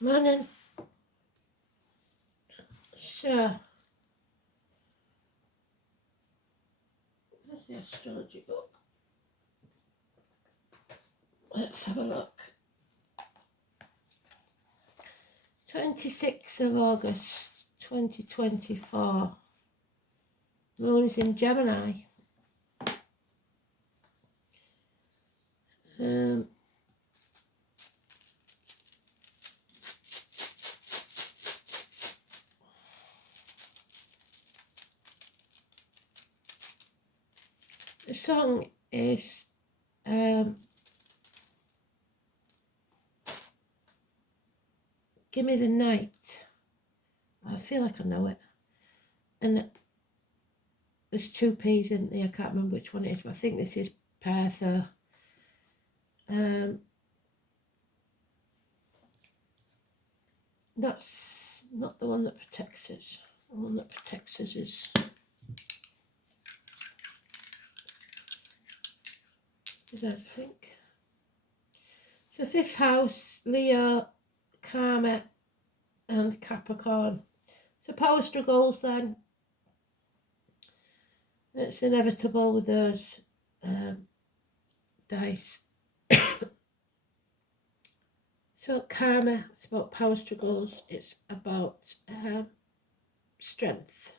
Morning. So, where's the astrology book? Let's have a look. 26th of August 2024. Moon is in Gemini. The song is Give Me the Night. I feel like I know it. And there's two P's in there, I can't remember which one it is, but I think this is Pertha. That's not the one that protects us. The one that protects us is I think. So 5th house, Leo, Karma and Capricorn. So power struggles then. It's inevitable with those dice. So Karma, it's about power struggles. It's about strength.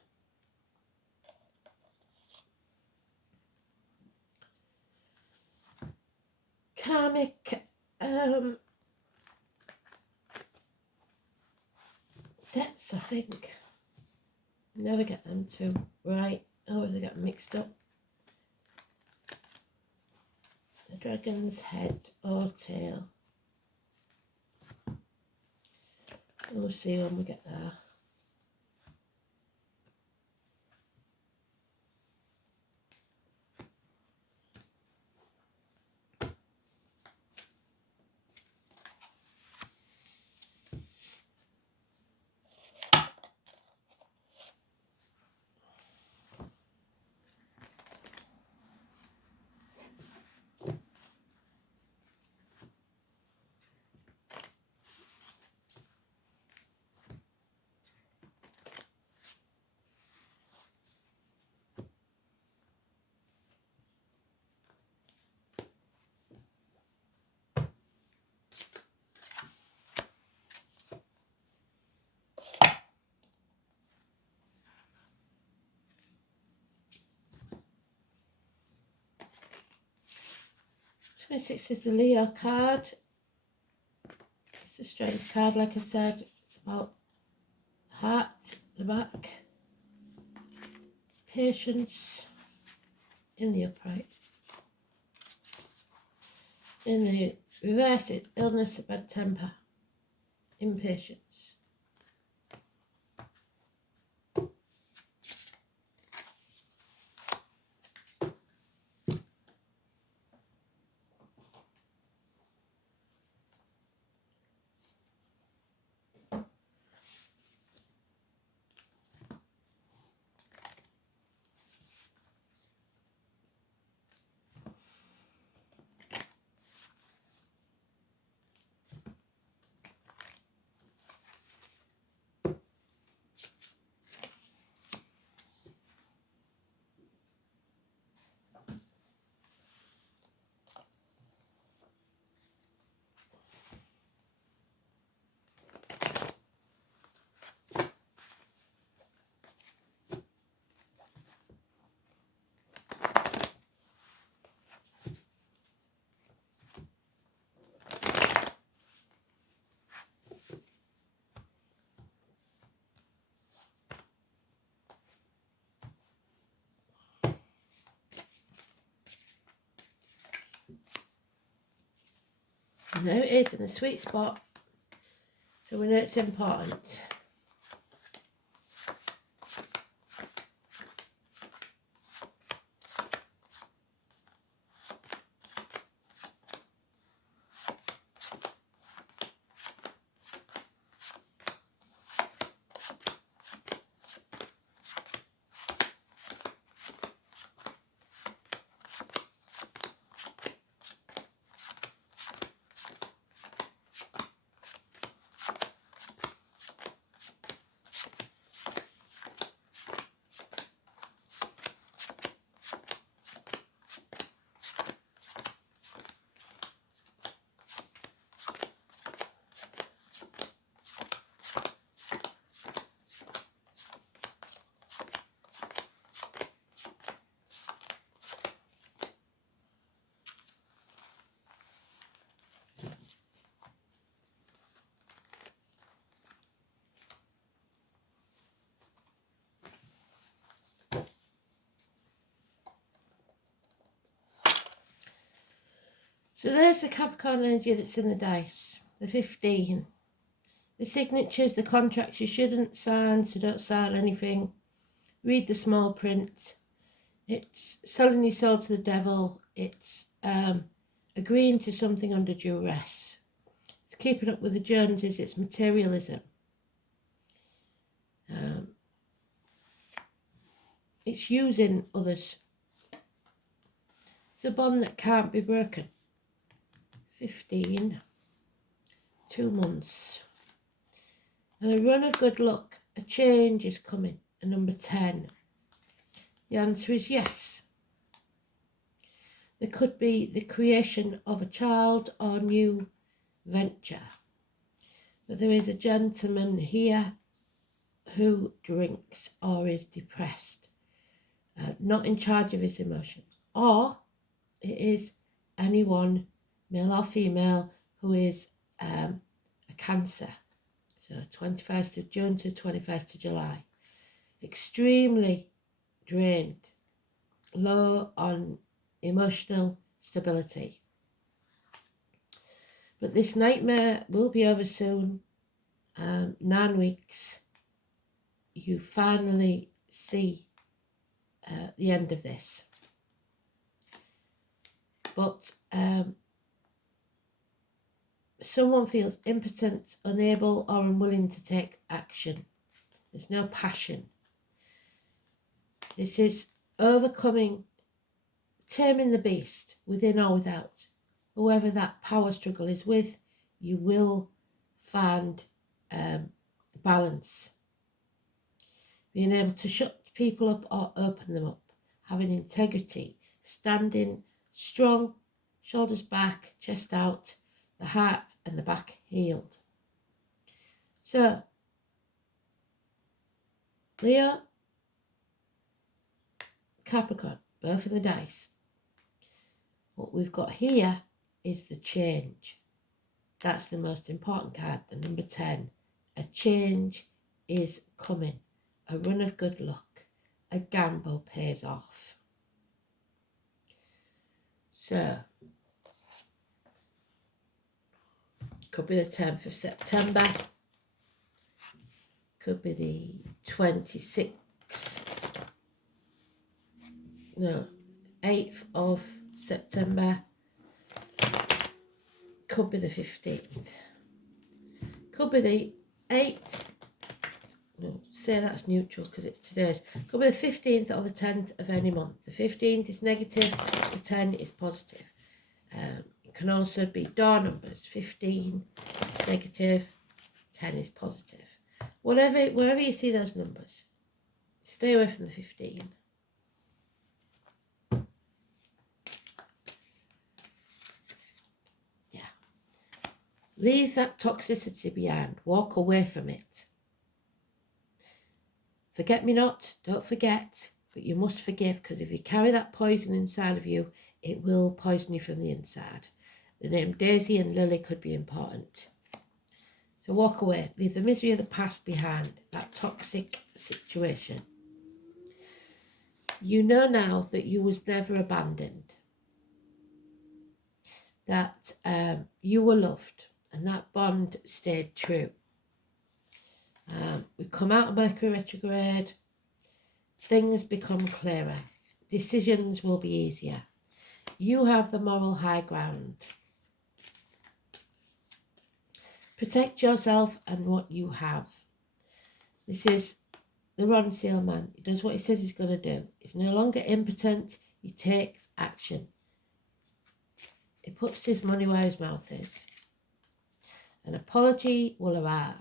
Karmic debts, I think. Never get them two right. Always I get them mixed up. The dragon's head or tail. We'll see when we get there. Twenty-six is the Leo card. It's a strange card, like I said. It's about heart, the back, patience in the upright. In the reverse, it's illness, bad temper, impatience. And there it is in the sweet spot. So we know it's important. So there's the Capricorn energy that's in the dice, the 15. The signatures, the contracts you shouldn't sign, so don't sign anything. Read the small print. It's selling your soul to the devil. It's agreeing to something under duress. It's keeping up with the Joneses. It's materialism. It's using others. It's a bond that can't be broken. 15, 2 months. And a run of good luck. A change is coming. A number 10. The answer is yes. There could be the creation of a child or new venture. But there is a gentleman here who drinks or is depressed, not in charge of his emotions. Or it is anyone, male or female, who is a Cancer. So 21st of June to 21st of July. Extremely drained, low on emotional stability. But this nightmare will be over soon. 9 weeks. You finally see the end of this. But someone feels impotent, unable or unwilling to take action. There's no passion. This is overcoming, taming the beast, within or without. Whoever that power struggle is with, you will find balance. Being able to shut people up or open them up. Having integrity. Standing strong, shoulders back, chest out, the heart and the back healed. So, Leo, Capricorn, both of the dice. What we've got here is the change. That's the most important card, the number 10. A change is coming. A run of good luck. A gamble pays off. So, could be the 10th of September. Could be the 26th. No, 8th of September. Could be the 15th. Could be the 8th. No, say that's neutral because it's today's. Could be the 15th or the 10th of any month. The 15th is negative, the 10 is positive. It can also be door numbers. 15 is negative, 10 is positive. Wherever you see those numbers, stay away from the 15. Yeah. Leave that toxicity behind. Walk away from it. Forget me not, don't forget, but you must forgive, because if you carry that poison inside of you, it will poison you from the inside. The name Daisy and Lily could be important. So walk away, leave the misery of the past behind, that toxic situation. You know now that you was never abandoned, that you were loved, and that bond stayed true. We come out of Mercury retrograde, things become clearer, decisions will be easier. You have the moral high ground. Protect yourself and what you have. This is the Ron Seal man. He does what he says he's going to do. He's no longer impotent. He takes action. He puts his money where his mouth is. An apology will arrive.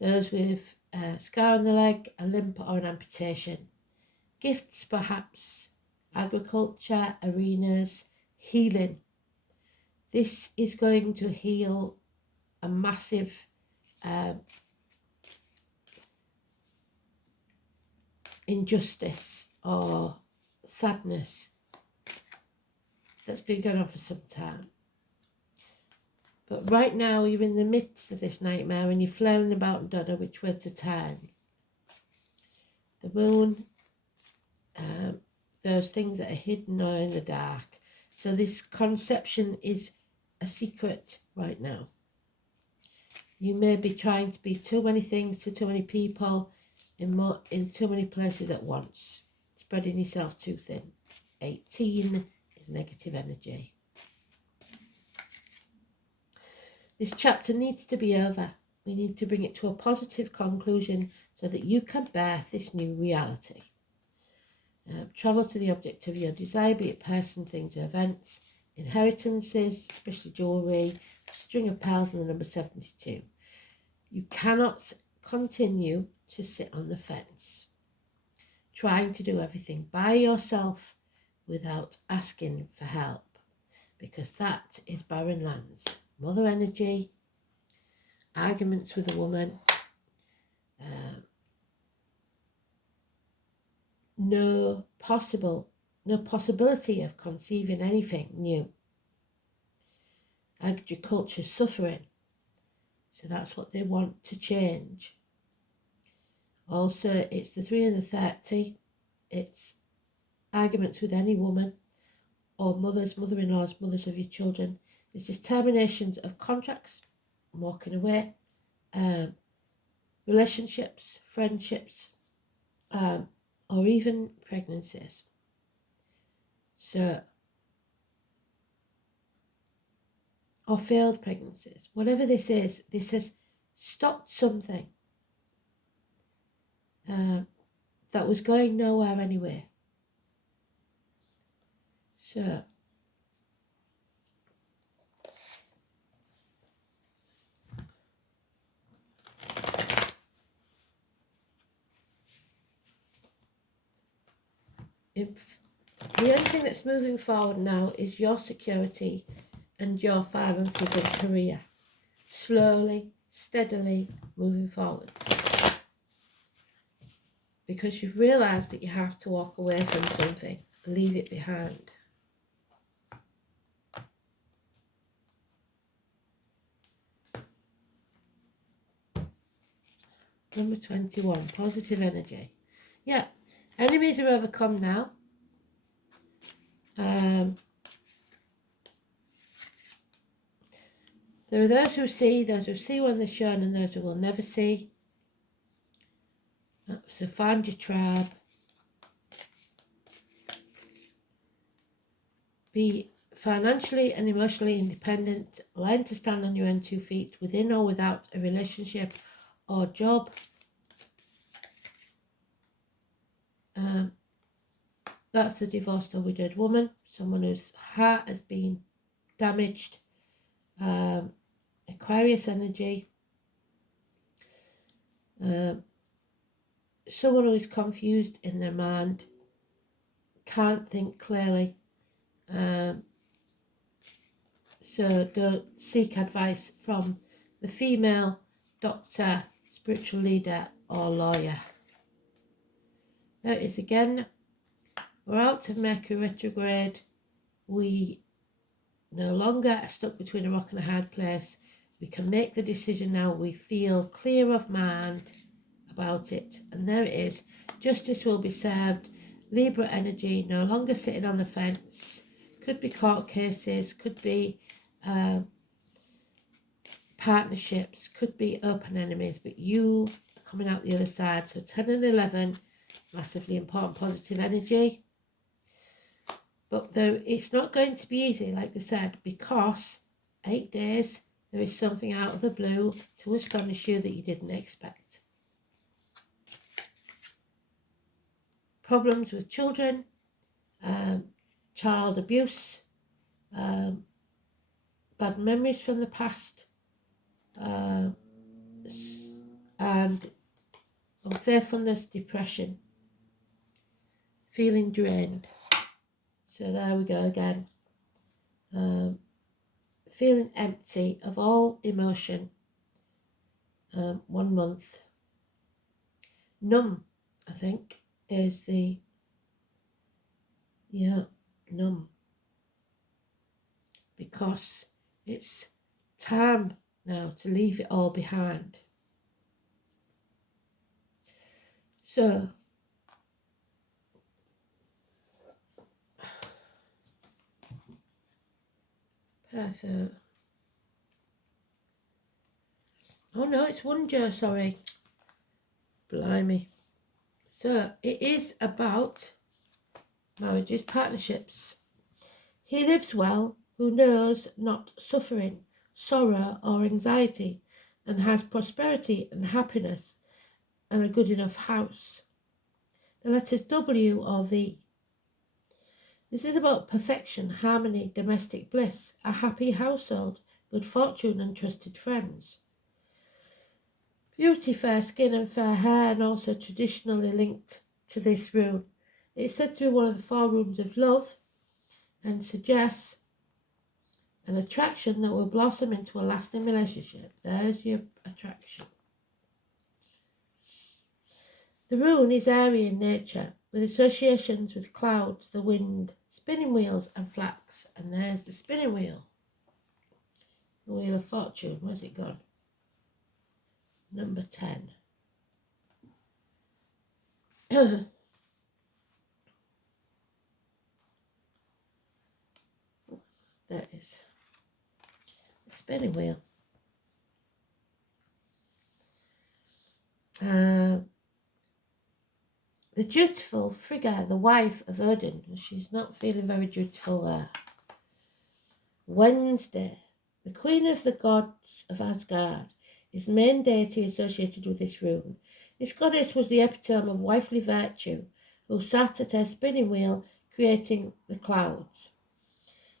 Those with a scar on the leg, a limp or an amputation. Gifts perhaps. Agriculture, arenas, healing. This is going to heal a massive injustice or sadness that's been going on for some time. But right now you're in the midst of this nightmare and you're flailing about and don't know which way to turn. The moon, those things that are hidden or in the dark. So this conception is a secret right now. You may be trying to be too many things to too many people in too many places at once, spreading yourself too thin. 18 is negative energy. This chapter needs to be over. We need to bring it to a positive conclusion so that you can birth this new reality. Travel to the object of your desire, be it person, things or events, inheritances, especially jewellery, string of pearls and the number 72. You cannot continue to sit on the fence, trying to do everything by yourself without asking for help, because that is barren lands. Mother energy, arguments with a woman, no possibility of conceiving anything new. Agriculture suffering, so that's what they want to change. Also, it's the 3 and the 30. It's arguments with any woman or mothers, mother-in-laws, mothers of your children. This is terminations of contracts, walking away, relationships, friendships, or even pregnancies. So, or failed pregnancies. Whatever this has stopped something that was going nowhere anyway. So, the only thing that's moving forward now is your security and your finances and career. Slowly, steadily moving forwards. Because you've realised that you have to walk away from something, leave it behind. Number 21, positive energy. Yeah, enemies are overcome now. There are those who see when they're shown, and those who will never see. So find your tribe. Be financially and emotionally independent. Learn to stand on your own 2 feet, within or without a relationship or job. That's the divorced or widowed woman, someone whose heart has been damaged. Aquarius energy. Someone who is confused in their mind, can't think clearly. So don't seek advice from the female doctor, spiritual leader or lawyer. There it is again. We're out of Mercury retrograde. We no longer are stuck between a rock and a hard place. We can make the decision now. We feel clear of mind about it. And there it is. Justice will be served. Libra energy, no longer sitting on the fence. Could be court cases, could be partnerships, could be open enemies, but you are coming out the other side. So 10 and 11, massively important positive energy. But though it's not going to be easy, like they said, because 8 days, there is something out of the blue to astonish you that you didn't expect. Problems with children, child abuse, bad memories from the past, and unfaithfulness, depression, feeling drained. So there we go again. Feeling empty of all emotion. 1 month. Numb, I think, is the, numb. Because it's time now to leave it all behind. So, So, oh no, it's wonder, sorry. Blimey. So it is about marriages, partnerships. He lives well, who knows not suffering, sorrow, or anxiety, and has prosperity and happiness and a good enough house. The letters W or V. This is about perfection, harmony, domestic bliss, a happy household, good fortune, and trusted friends. Beauty, fair skin, and fair hair, and also traditionally linked to this rune. It's said to be one of the 4 runes of love and suggests an attraction that will blossom into a lasting relationship. There's your attraction. The rune is airy in nature, with associations with clouds, the wind, spinning wheels, and flax. And there's the spinning wheel. The Wheel of Fortune. Where's it gone? Number 10. There it is. The spinning wheel. The dutiful Frigga, the wife of Odin. She's not feeling very dutiful there. Wednesday, the queen of the gods of Asgard, is the main deity associated with this rune. This goddess was the epitome of wifely virtue, who sat at her spinning wheel creating the clouds.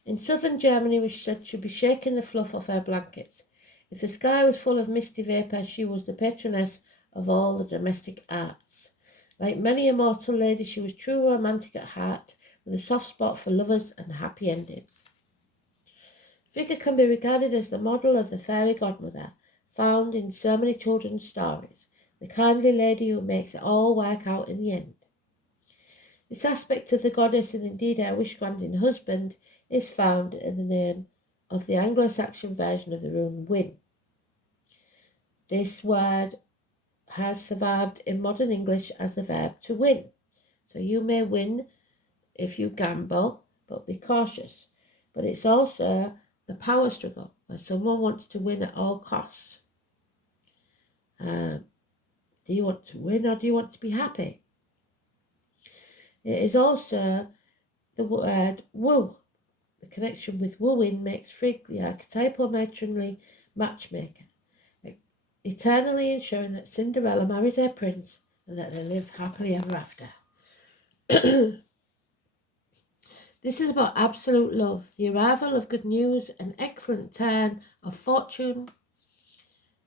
In southern Germany, which said should be shaking the fluff off her blankets. If the sky was full of misty vapour, she was the patroness of all the domestic arts. Like many a mortal lady, she was true romantic at heart, with a soft spot for lovers and happy endings. Frigga can be regarded as the model of the fairy godmother, found in so many children's stories, the kindly lady who makes it all work out in the end. This aspect of the goddess, and indeed her wish-granting husband, is found in the name of the Anglo-Saxon version of the rune win. This word has survived in modern English as the verb to win. So you may win if you gamble, but be cautious. But it's also the power struggle, where someone wants to win at all costs. Do you want to win or do you want to be happy? It is also the word woo. The connection with wooing makes Frigg the archetypal matronly matchmaker, eternally ensuring that Cinderella marries her prince and that they live happily ever after. This is about absolute love, the arrival of good news, an excellent turn of fortune,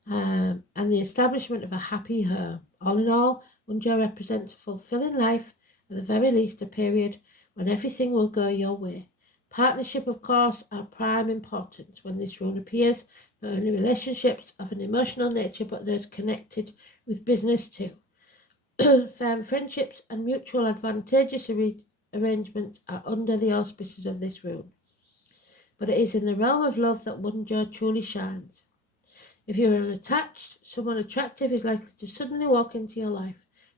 and the establishment of a happy home. All in all, Unja represents a fulfilling life, at the very least a period when everything will go your way. Partnership, of course, are prime importance when this rune appears, not only relationships of an emotional nature, but those connected with business too. Firm friendships and mutual advantageous arrangements are under the auspices of this rune. But it is in the realm of love that Munjo truly shines. If you are unattached, someone attractive is likely to suddenly walk into your life.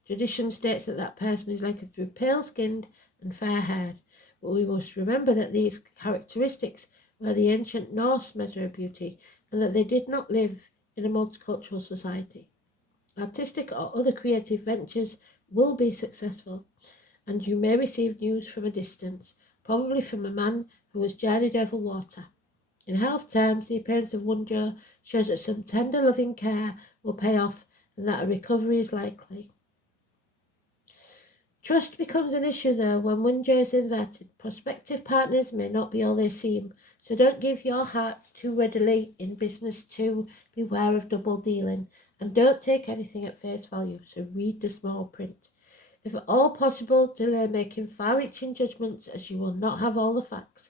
Tradition states that that person is likely to be pale-skinned and fair-haired, but we must remember that these characteristics were the ancient Norse measure of beauty, and that they did not live in a multicultural society. Artistic or other creative ventures will be successful, and you may receive news from a distance, probably from a man who has journeyed over water. In health terms, the appearance of Wunjo shows that some tender loving care will pay off and that a recovery is likely. Trust becomes an issue though when Wunjo is inverted. Prospective partners may not be all they seem, so don't give your heart too readily in business too. Beware of double dealing, and don't take anything at face value, so read the small print. If at all possible, delay making far-reaching judgments, as you will not have all the facts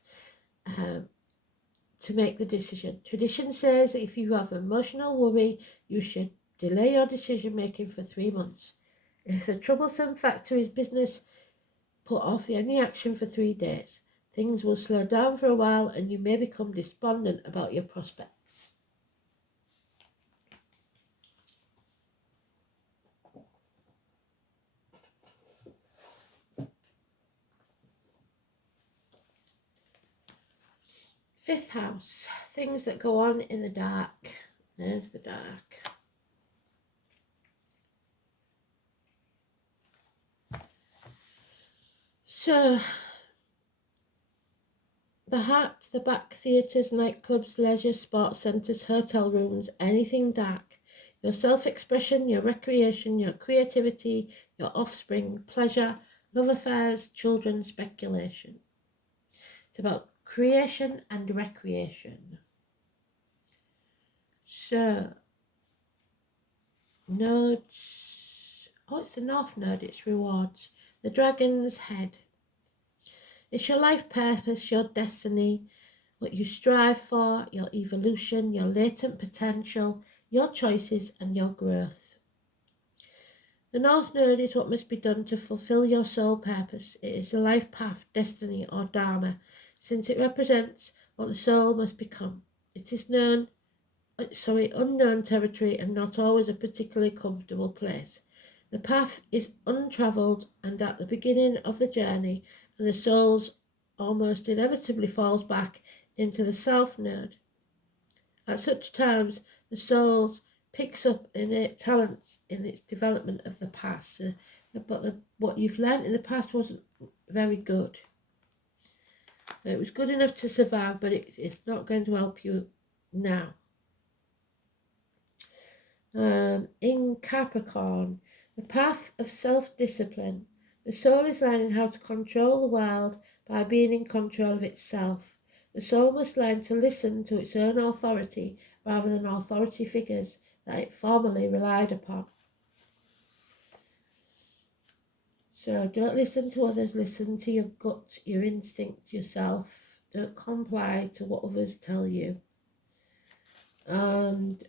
to make the decision. Tradition says that if you have emotional worry, you should delay your decision making for 3 months. If the troublesome factor is business, put off any action for 3 days. Things will slow down for a while and you may become despondent about your prospects. 5th house, things that go on in the dark. There's the dark. So, the heart, the back, theatres, nightclubs, leisure, sports centres, hotel rooms, anything dark. Your self-expression, your recreation, your creativity, your offspring, pleasure, love affairs, children, speculation. It's about creation and recreation. So, nodes. Oh, it's the north node, it's rewards. The dragon's head. It's your life purpose, your destiny, what you strive for, your evolution, your latent potential, your choices and your growth. The North Node is what must be done to fulfill your soul purpose. It is a life path, destiny or dharma, since it represents what the soul must become. It is unknown territory and not always a particularly comfortable place. The path is untravelled and at the beginning of the journey, and the soul almost inevitably falls back into the South Node. At such times, the soul picks up innate talents in its development of the past, but what you've learnt in the past wasn't very good. It was good enough to survive, but it's not going to help you now. In Capricorn, the path of self-discipline. The soul is learning how to control the world by being in control of itself. The soul must learn to listen to its own authority rather than authority figures that it formerly relied upon. So don't listen to others, listen to your gut, your instinct, yourself. Don't comply to what others tell you. And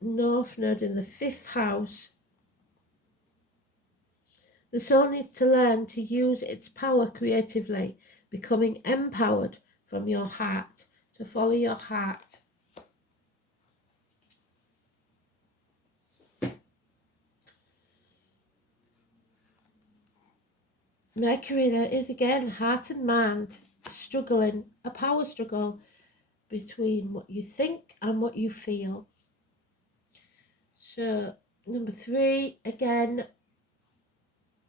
North Node in the 5th house. The soul needs to learn to use its power creatively, becoming empowered from your heart, to follow your heart. Mercury, there is again heart and mind struggling, a power struggle between what you think and what you feel. So, number 3, again,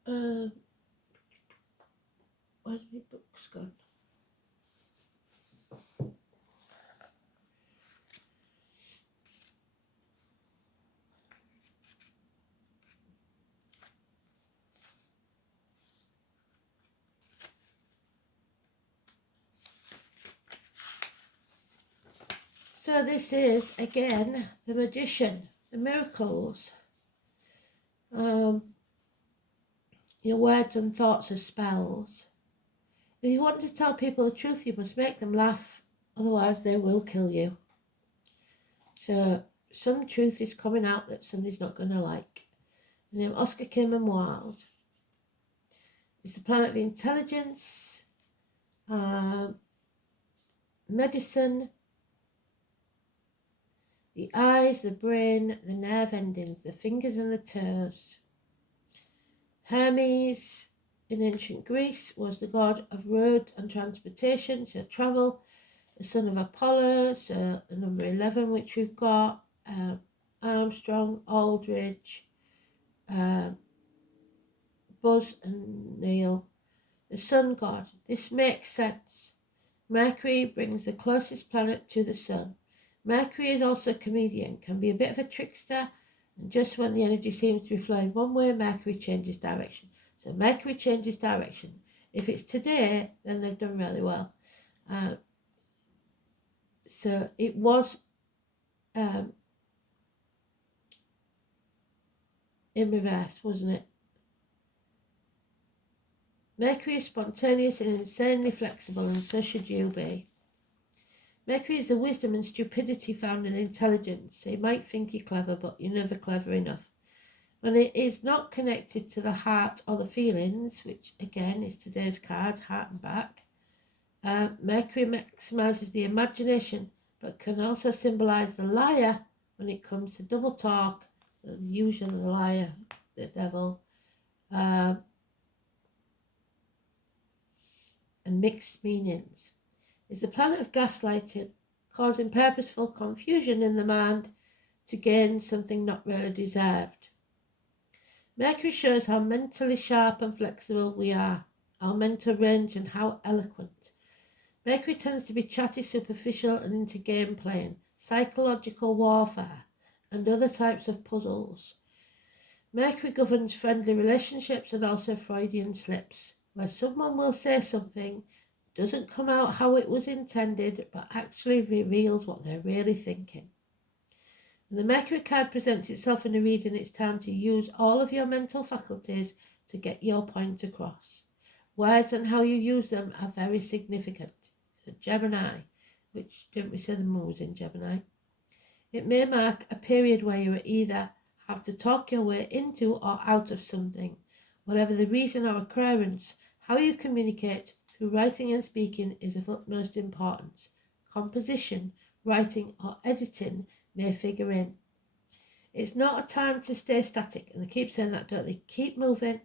where's my books gone? So this is, again, the magician, the miracles. Your words and thoughts are spells. If you want to tell people the truth, you must make them laugh, otherwise they will kill you. So some truth is coming out that somebody's not going to like. The name Oscar Kim and Wilde. It's the planet of intelligence, medicine, the eyes, the brain, the nerve endings, the fingers and the toes. Hermes in ancient Greece was the god of road and transportation, so travel. The son of Apollo, so the number 11 which we've got, Armstrong, Aldridge, Buzz and Neil. The sun god. This makes sense. Mercury brings the closest planet to the sun. Mercury is also a comedian, can be a bit of a trickster, and just when the energy seems to be flowing one way, Mercury changes direction. So Mercury changes direction. If it's today, then they've done really well. So it was in reverse, wasn't it? Mercury is spontaneous and insanely flexible, and so should you be. Mercury is the wisdom and stupidity found in intelligence. So you might think you're clever, but you're never clever enough. When it is not connected to the heart or the feelings, which again is today's card, heart and back, Mercury maximizes the imagination, but can also symbolize the liar when it comes to double talk, usually the liar, the devil, and mixed meanings. is the planet of gaslighting, causing purposeful confusion in the mind to gain something not really deserved. Mercury shows how mentally sharp and flexible we are, our mental range and how eloquent. Mercury tends to be chatty, superficial and into game playing, psychological warfare and other types of puzzles. Mercury governs friendly relationships and also Freudian slips, where someone will say something, doesn't come out how it was intended, but actually reveals what they're really thinking. When the Mercury card presents itself in a reading, it's time to use all of your mental faculties to get your point across. Words and how you use them are very significant. So Gemini, which didn't we say the moon was in Gemini? It may mark a period where you either have to talk your way into or out of something. Whatever the reason or occurrence, how you communicate through writing and speaking is of utmost importance. Composition, writing or editing may figure in. It's not a time to stay static, and they keep saying that, don't they? Keep moving.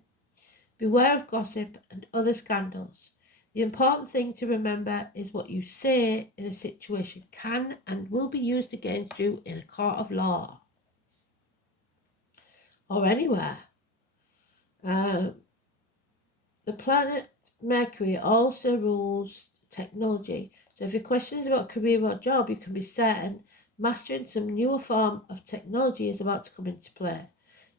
Beware of gossip and other scandals. The important thing to remember is what you say in a situation can and will be used against you in a court of law or anywhere. The planet Mercury also rules technology. So if your question is about career or job, you can be certain mastering some newer form of technology is about to come into play.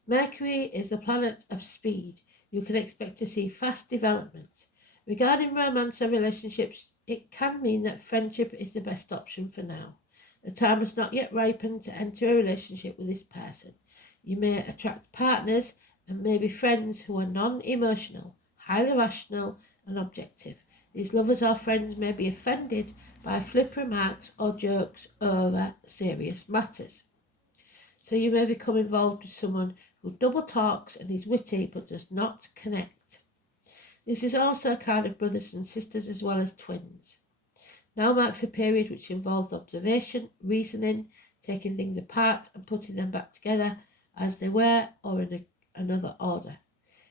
Mercury is the planet of speed. You can expect to see fast development. Regarding romance or relationships, it can mean that friendship is the best option for now. The time has not yet ripened to enter a relationship with this person. You may attract partners and maybe friends who are non-emotional, highly rational and objective. These lovers or friends may be offended by flip remarks or jokes over serious matters. So you may become involved with someone who double talks and is witty but does not connect. This is also a kind of brothers and sisters as well as twins. Now marks a period which involves observation, reasoning, taking things apart and putting them back together as they were or in another order.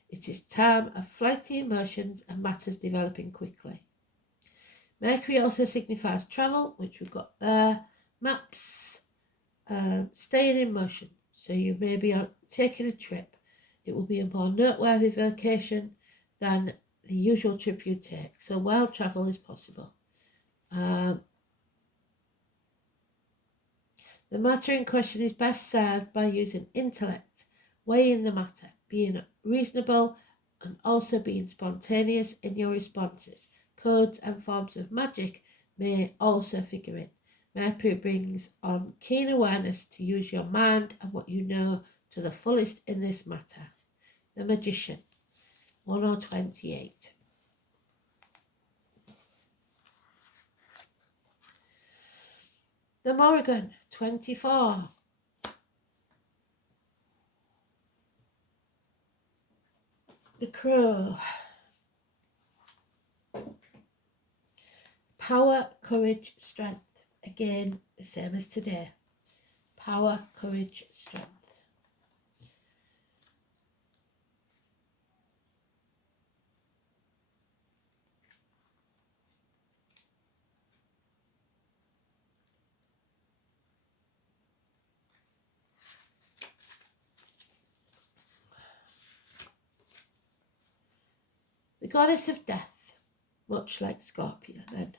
It is time of flighty emotions and matters developing quickly. Mercury also signifies travel, which we've got there, maps, staying in motion. So you may be taking a trip. It will be a more noteworthy vacation than the usual trip you take. So wild travel is possible. The matter in question is best served by using intellect, weighing the matter, being reasonable and also being spontaneous in your responses. Codes and forms of magic may also figure in. Mercury brings on keen awareness to use your mind and what you know to the fullest in this matter. The Magician, 1028. The Morrigan, 24. The Crow. Power, courage, strength. Again, the same as today. Power, courage, strength. The goddess of death, much like Scorpio then.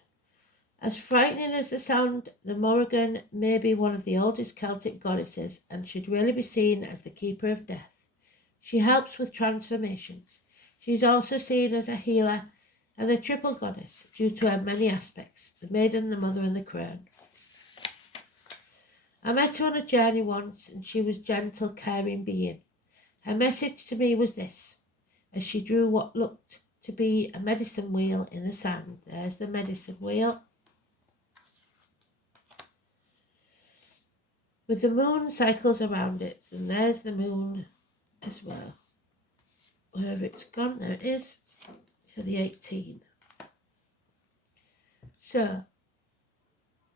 As frightening as the sound, the Morrigan may be one of the oldest Celtic goddesses and should really be seen as the keeper of death. She helps with transformations. She is also seen as a healer and the triple goddess due to her many aspects, the maiden, the mother and the crone. I met her on a journey once and she was gentle, caring being. Her message to me was this, as she drew what looked to be a medicine wheel in the sand. There's the medicine wheel. With the moon cycles around it, and there's the moon as well. Wherever it's gone, there it is. So the 18. So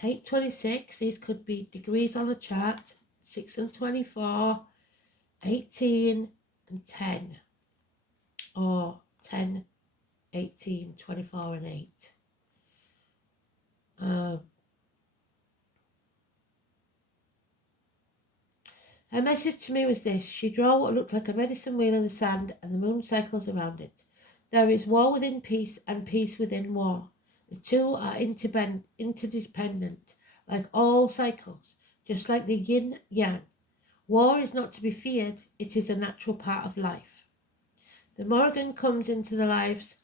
826, these could be degrees on the chart, 6 and 24, 18 and 10, or 10, 18, 24 and 8. Her message to me was this: she drew what looked like a medicine wheel in the sand, and the moon cycles around it. There is war within peace and peace within war. The two are interdependent, like all cycles, just like the yin yang. War is not to be feared, it is a natural part of life. The Morrigan comes into the lives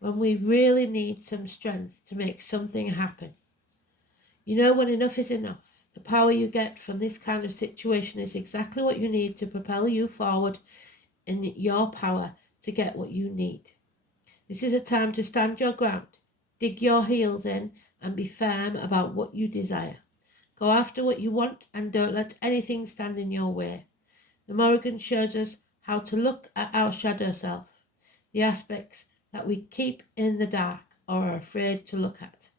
when we really need some strength to make something happen. You know, when enough is enough. The power you get from this kind of situation is exactly what you need to propel you forward in your power to get what you need. This is a time to stand your ground, dig your heels in, and be firm about what you desire. Go after what you want and don't let anything stand in your way. The Morrigan shows us how to look at our shadow self, the aspects that we keep in the dark or are afraid to look at.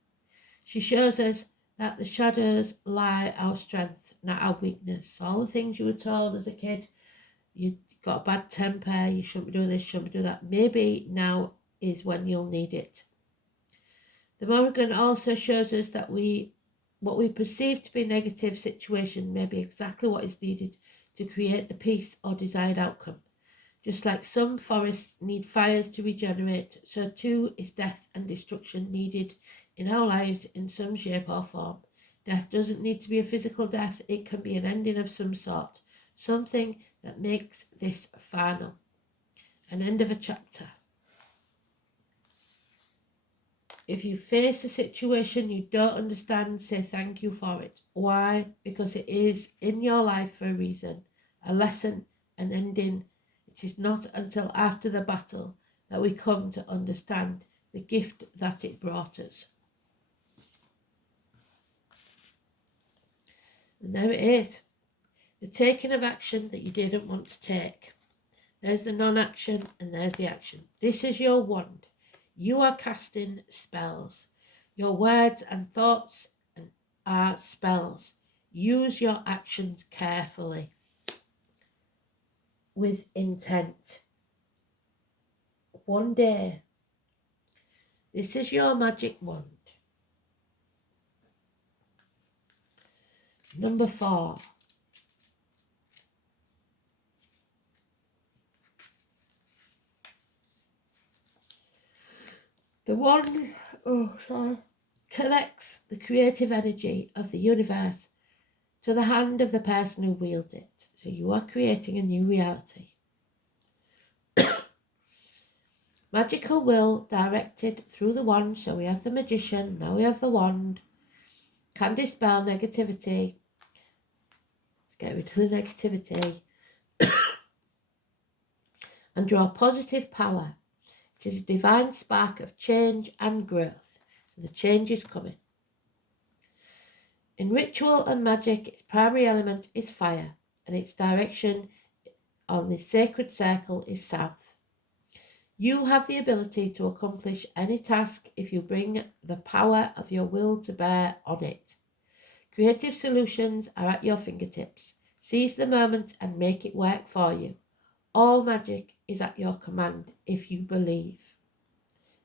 She shows us that the shadows lie our strength, not our weakness. All the things you were told as a kid, you got a bad temper, you shouldn't be doing this, shouldn't be doing that. Maybe now is when you'll need it. The Morrigan also shows us that what we perceive to be a negative situation may be exactly what is needed to create the peace or desired outcome. Just like some forests need fires to regenerate, so too is death and destruction needed in our lives in some shape or form. Death doesn't need to be a physical death, it can be an ending of some sort, something that makes this final, an end of a chapter. If you face a situation you don't understand, say thank you for it. Why? Because it is in your life for a reason, a lesson, an ending. It is not until after the battle that we come to understand the gift that it brought us. And there it is. The taking of action that you didn't want to take. There's the non-action and there's the action. This is your wand. You are casting spells. Your words and thoughts are spells. Use your actions carefully with intent. One day, this is your magic wand. Number 4. The wand connects the creative energy of the universe to the hand of the person who wields it. So you are creating a new reality. Magical will directed through the wand. So we have the magician, now we have the wand. Can dispel negativity. Let's get rid of the negativity. And draw positive power. It is a divine spark of change and growth. So the change is coming. In ritual and magic, its primary element is fire, and its direction on the sacred circle is south. You have the ability to accomplish any task if you bring the power of your will to bear on it. Creative solutions are at your fingertips. Seize the moment and make it work for you. All magic is at your command if you believe.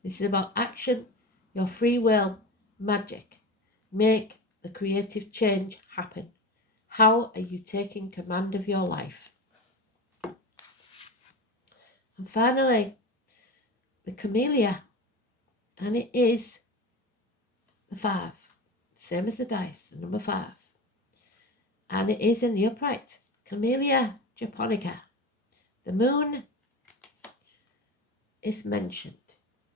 This is about action, your free will, magic. Make the creative change happen. How are you taking command of your life? And finally, the camellia, and it is the 5, same as the dice, the number 5, and it is in the upright, Camellia japonica. The moon is mentioned,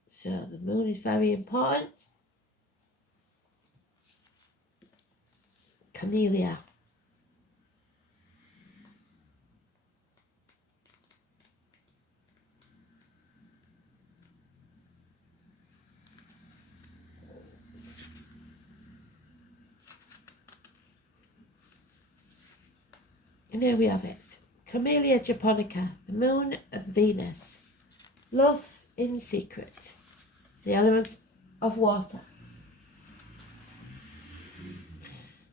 so the moon is very important. Camellia. And here we have it. Camellia japonica, the moon of Venus. Love in secret. The element of water.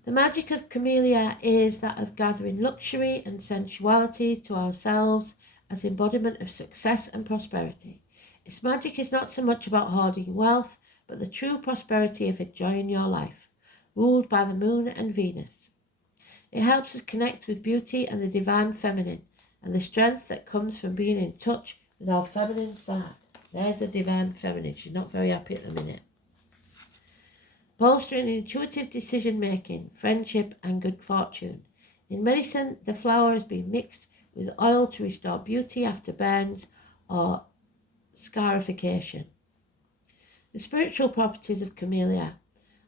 The magic of camellia is that of gathering luxury and sensuality to ourselves as embodiment of success and prosperity. Its magic is not so much about hoarding wealth, but the true prosperity of enjoying your life, ruled by the moon and Venus. It helps us connect with beauty and the divine feminine, and the strength that comes from being in touch with our feminine side. There's the divine feminine. She's not very happy at the minute. Bolstering intuitive decision making, friendship, and good fortune. In medicine, the flower has been mixed with oil to restore beauty after burns or scarification. The spiritual properties of camellia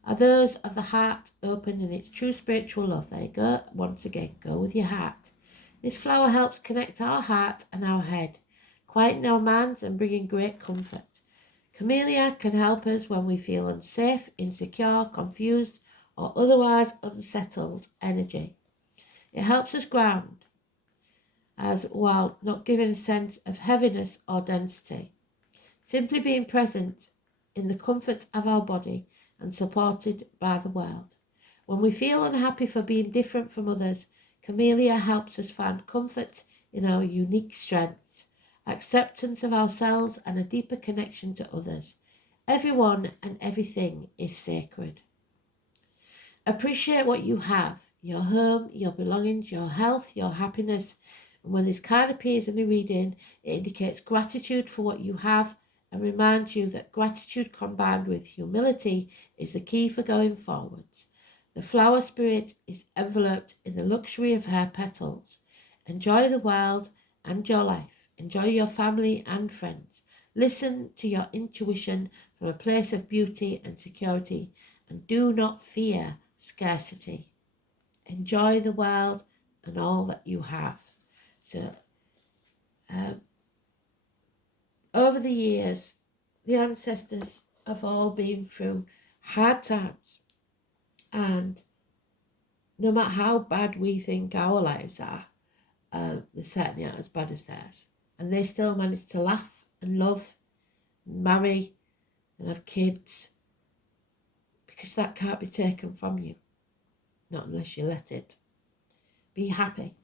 are those of the heart open in its true spiritual love. There you go. Once again, go with your heart. This flower helps connect our heart and our head, quieting our minds and bringing great comfort. Camellia can help us when we feel unsafe, insecure, confused, or otherwise unsettled energy. It helps us ground, as while not giving a sense of heaviness or density. Simply being present in the comfort of our body and supported by the world. When we feel unhappy for being different from others, camellia helps us find comfort in our unique strengths, acceptance of ourselves, and a deeper connection to others. Everyone and everything is sacred. Appreciate what you have, your home, your belongings, your health, your happiness. And when this card appears in a reading, it indicates gratitude for what you have and reminds you that gratitude combined with humility is the key for going forwards. The flower spirit is enveloped in the luxury of her petals. Enjoy the world and your life. Enjoy your family and friends. Listen to your intuition from a place of beauty and security, and do not fear scarcity. Enjoy the world and all that you have. So, over the years, the ancestors have all been through hard times, and no matter how bad we think our lives are, they're certainly not as bad as theirs. And they still manage to laugh and love and marry and have kids, because that can't be taken from you, not unless you let it. Be happy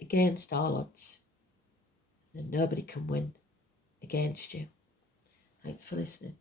against all odds, and nobody can win against you. Thanks for listening.